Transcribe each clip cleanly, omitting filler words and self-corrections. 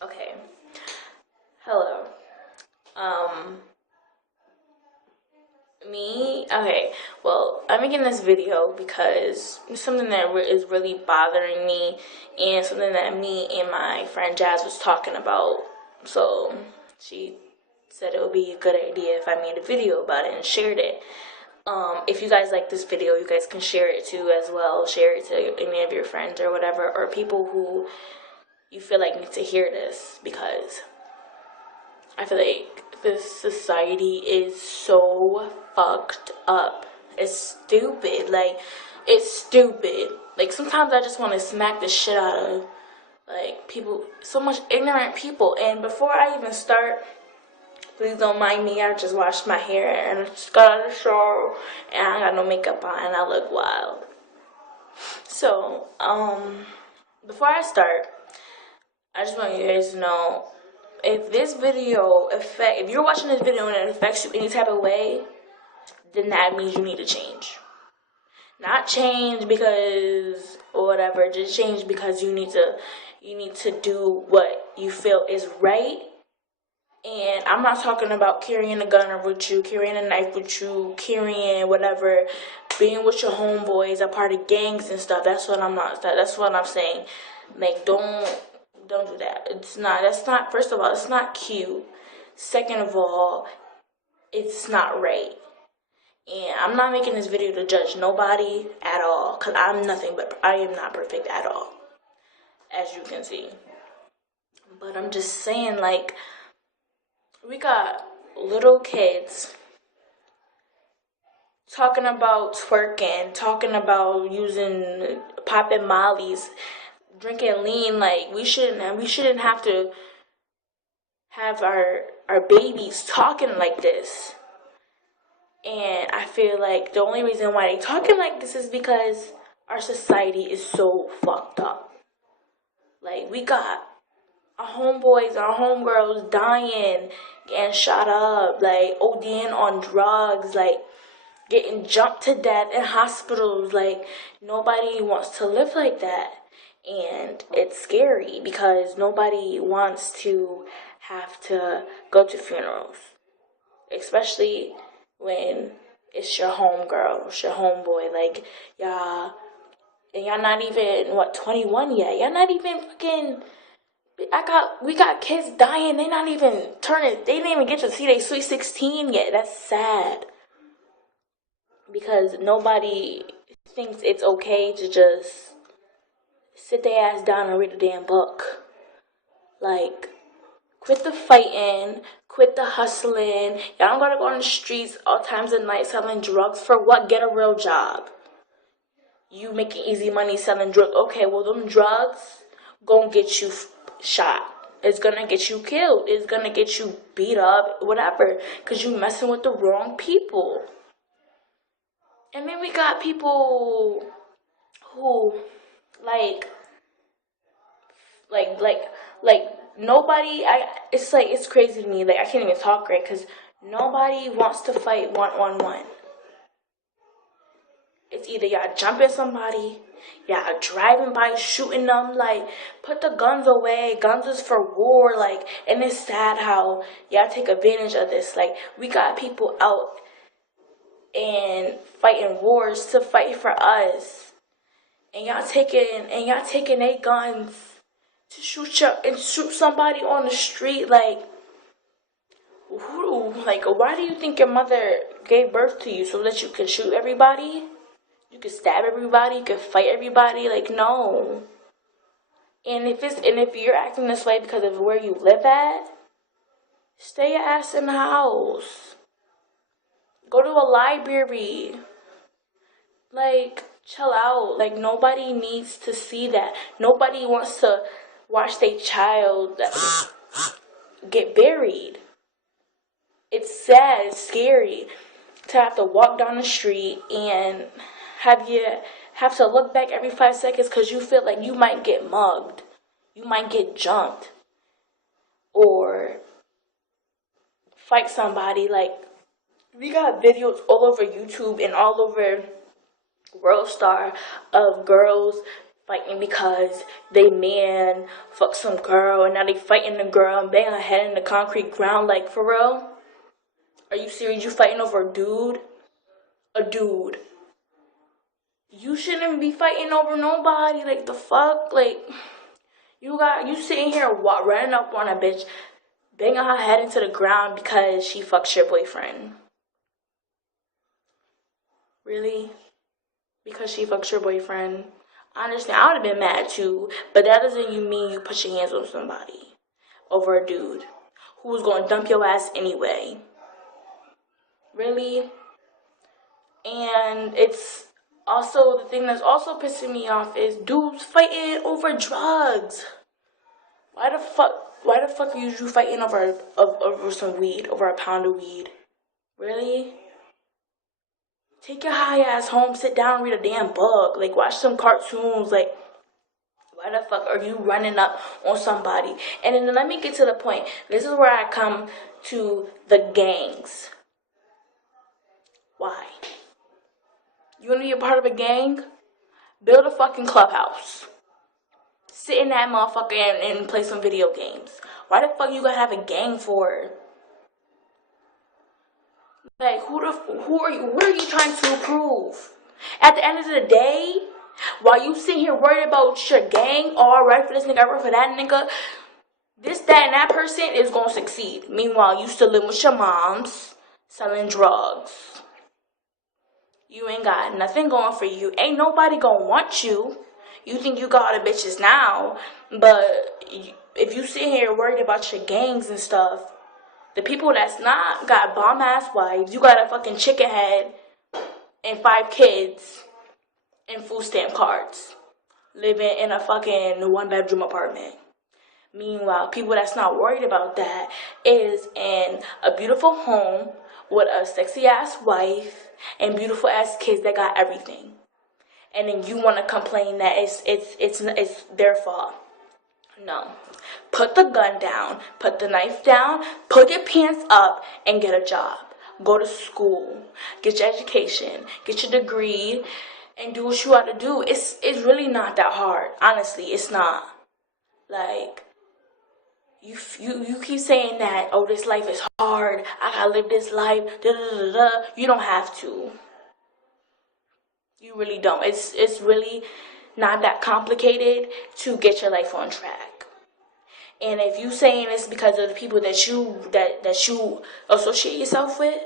Okay. Hello. Um, okay. Well, I'm making this video because it's something that is really bothering me and something that me and my friend Jazz was talking about. So, she said it would be a good idea if I made a video about it and shared it. If you guys like this video, you guys can share it too as well. Share it to any of your friends or whatever, or people who you feel like need to hear this, because I feel like this society is so fucked up. It's stupid. It's stupid. Like, sometimes I just want to smack the shit out of, like, people, so much ignorant people. And before I even start, please don't mind me. I just washed my hair and I just got out of the shower and I got no makeup on and I look wild. So, before I start, I just want you guys to know, if you're watching this video and it affects you any type of way, then that means you need to change. Not change because or whatever, just change because you need to do what you feel is right. And I'm not talking about carrying a gun with you, carrying a knife with you, carrying whatever, being with your homeboys, a part of gangs and stuff. That's what I'm saying. Like, don't do that. That's not, first of all, it's not cute. Second of all, it's not right. And I'm not making this video to judge nobody at all, because I am not perfect at all, as you can see. But I'm just saying, like, we got little kids talking about twerking, talking about popping mollies, drinking lean. Like, we shouldn't have to have our babies talking like this. And I feel like the only reason why they talking like this is because our society is so fucked up. Like, we got our homeboys, our homegirls dying, getting shot up, like ODing on drugs, like getting jumped to death in hospitals. Like, nobody wants to live like that. And it's scary because nobody wants to have to go to funerals, especially when it's your homegirl, it's your homeboy. Like, y'all not even 21 yet. Y'all not even fucking. We got kids dying. They not even turning. They didn't even get to see their sweet 16 yet. That's sad. Because nobody thinks it's okay to just sit their ass down and read a damn book. Like, quit the fighting, quit the hustling. Y'all don't gotta go on the streets all times of night selling drugs. For what? Get a real job. You making easy money selling drugs. Okay, well, them drugs gonna get you shot. It's gonna get you killed. It's gonna get you beat up, whatever. Because you messing with the wrong people. And then we got people who, like, nobody, it's crazy to me. Like, I can't even talk right because nobody wants to fight one-on-one. It's either y'all jumping somebody, y'all driving by shooting them. Like, put the guns away. Guns is for war. Like, and it's sad how y'all take advantage of this. Like, we got people out and fighting wars to fight for us, and y'all taking their guns to shoot somebody on the street. Like, why do you think your mother gave birth to you? So that you can shoot everybody? You can stab everybody? You can fight everybody? Like, no. And if you're acting this way because of where you live at, stay your ass in the house. Go to a library. Like, chill out. Like, nobody needs to see that. Nobody wants to watch their child get buried. It's sad, it's scary to have to walk down the street and have to look back every 5 seconds because you feel like you might get mugged. You might get jumped. Or fight somebody. Like, we got videos all over YouTube and all over World Star of girls fighting because they man fucked some girl and now they fighting the girl and bang her head in the concrete ground. Like, for real? Are you serious? You fighting over a dude? A dude. You shouldn't be fighting over nobody. Like, the fuck? Like, you sitting here running up on a bitch, banging her head into the ground because she fucks your boyfriend. Really? Because she fucks your boyfriend? I understand. I would have been mad too, but that doesn't mean you put your hands on somebody over a dude who's going to dump your ass anyway. Really? And it's also, the thing that's also pissing me off is dudes fighting over drugs. Why the fuck are you fighting over some weed, over a pound of weed? Really? Take your high ass home, sit down, read a damn book, like watch some cartoons. Like, why the fuck are you running up on somebody? And then let me get to the point. This is where I come to the gangs. Why? You wanna be a part of a gang? Build a fucking clubhouse. Sit in that motherfucker and play some video games. Why the fuck you gotta have a gang for? Like, who are you? What are you trying to prove? At the end of the day, while you sit here worried about your gang, oh, I right for this nigga, I right for that nigga, this, that, and that person is gonna succeed. Meanwhile, you still living with your moms, selling drugs. You ain't got nothing going for you. Ain't nobody gonna want you. You think you got all the bitches now, but if you sit here worried about your gangs and stuff, the people that's not got bomb ass wives, you got a fucking chicken head and 5 kids and food stamp cards, living in a fucking 1-bedroom apartment. Meanwhile, people that's not worried about that is in a beautiful home with a sexy ass wife and beautiful ass kids that got everything. And then you want to complain that it's their fault. No. Put the gun down, put the knife down, put your pants up, and get a job. Go to school, get your education, get your degree, and do what you ought to do. It's really not that hard. Honestly, it's not. Like, you keep saying that, oh, this life is hard, I gotta live this life, da da da da. You don't have to. You really don't. It's really not that complicated to get your life on track. And if you saying it's because of the people that you associate yourself with,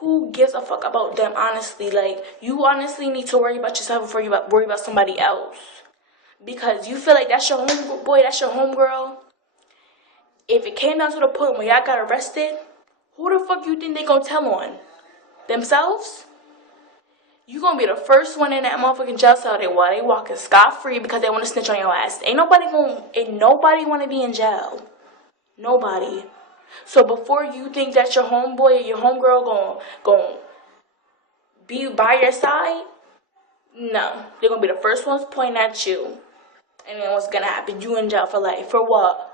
who gives a fuck about them, honestly? Like, you honestly need to worry about yourself before you worry about somebody else. Because you feel like that's your homeboy, that's your homegirl. If it came down to the point where y'all got arrested, who the fuck you think they gonna tell on? Themselves? You gonna be the first one in that motherfucking jail cell while they walking scot-free because they want to snitch on your ass. Ain't nobody want to be in jail. Nobody. So before you think that your homeboy or your homegirl gonna be by your side, no. They're gonna be the first ones pointing at you. And then what's gonna happen? You in jail for life. For what?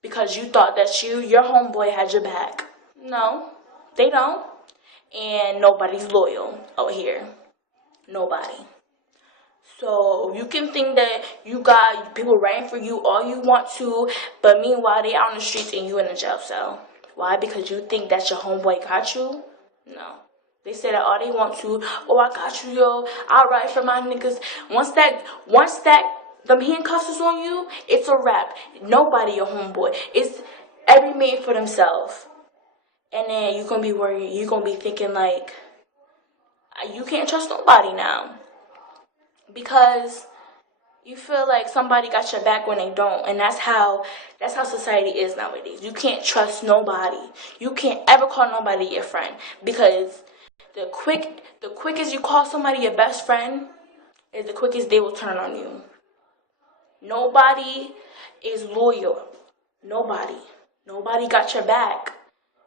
Because you thought that your homeboy had your back. No, they don't. And nobody's loyal out here. Nobody. So you can think that you got people writing for you all you want to, but meanwhile they out on the streets and you in a jail cell. Why? Because you think that your homeboy got you? No. They say that all they want to. Oh, I got you, yo. I'll ride for my niggas. Once that them handcuffs is on you, it's a wrap. Nobody your homeboy. It's every man for themselves. And then you're going to be worried. You're going to be thinking like, you can't trust nobody now. Because you feel like somebody got your back when they don't. And that's how society is nowadays. You can't trust nobody. You can't ever call nobody your friend. Because the quickest you call somebody your best friend is the quickest they will turn on you. Nobody is loyal. Nobody. Nobody got your back.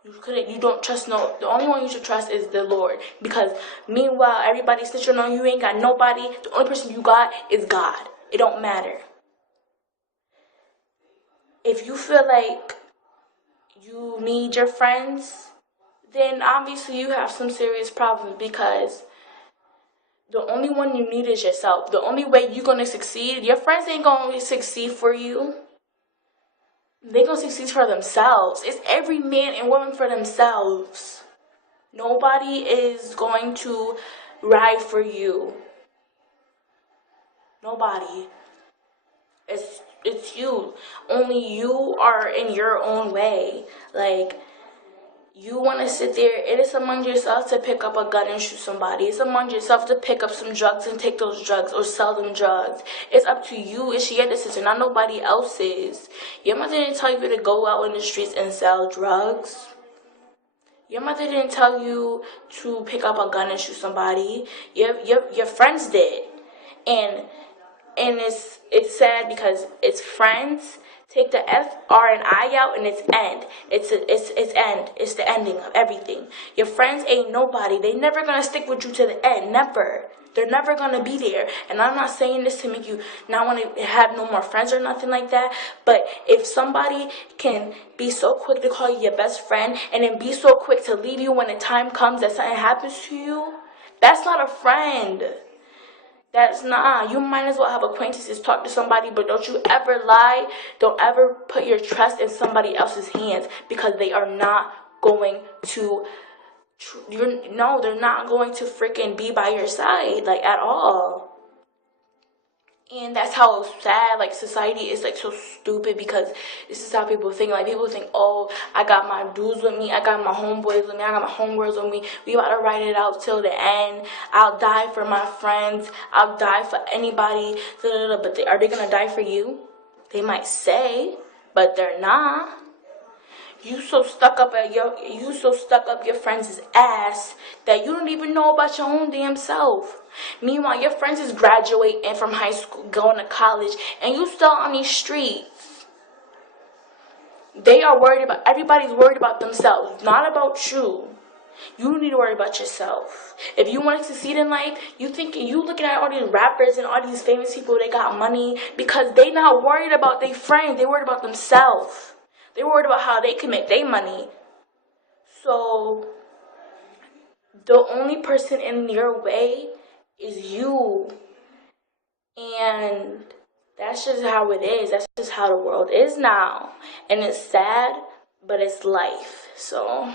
You don't trust the only one you should trust is the Lord. Because meanwhile, everybody's snitching on you, ain't got nobody. The only person you got is God. It don't matter. If you feel like you need your friends, then obviously you have some serious problems because The only one you need is yourself. The only way you're gonna succeed, your friends ain't gonna succeed for you. They gonna succeed for themselves. It's every man and woman for themselves. Nobody is going to ride for you. Nobody. It's you. Only you are in your own way. Like, you want to sit there. It is among yourself to pick up a gun and shoot somebody. It's among yourself to pick up some drugs and take those drugs or sell them drugs. It's up to you. It's your decision, not nobody else's. Your mother didn't tell you to go out in the streets and sell drugs. Your mother didn't tell you to pick up a gun and shoot somebody. Your friends did. And it's sad because it's friends take the F, R, and I out, and it's end. It's end. It's the ending of everything. Your friends ain't nobody. They never gonna stick with you to the end. Never. They're never gonna be there. And I'm not saying this to make you not want to have no more friends or nothing like that. But if somebody can be so quick to call you your best friend and then be so quick to leave you when the time comes that something happens to you, that's not a friend. That's not. You might as well have acquaintances, talk to somebody, but don't you ever lie. Don't ever put your trust in somebody else's hands, because they are not going to, no, they're not going to freaking be by your side, like, at all. And that's how sad, like, society is, like, so stupid, because this is how people think. Like, people think, oh, I got my dudes with me, I got my homeboys with me, I got my homegirls with me, we about to ride it out till the end, I'll die for my friends, I'll die for anybody, but are they gonna die for you? They might say, but they're not. You so stuck up your friend's ass that you don't even know about your own damn self. Meanwhile, your friends is graduating from high school, going to college, and you still on these streets. Everybody's worried about themselves, not about you. You need to worry about yourself. If you want to succeed in life, you looking at all these rappers and all these famous people, they got money, because they not worried about their friends, they worried about themselves. They worried about how they can make their money. So, the only person in your way is you. And that's just how it is. That's just how the world is now. And it's sad, but it's life. So...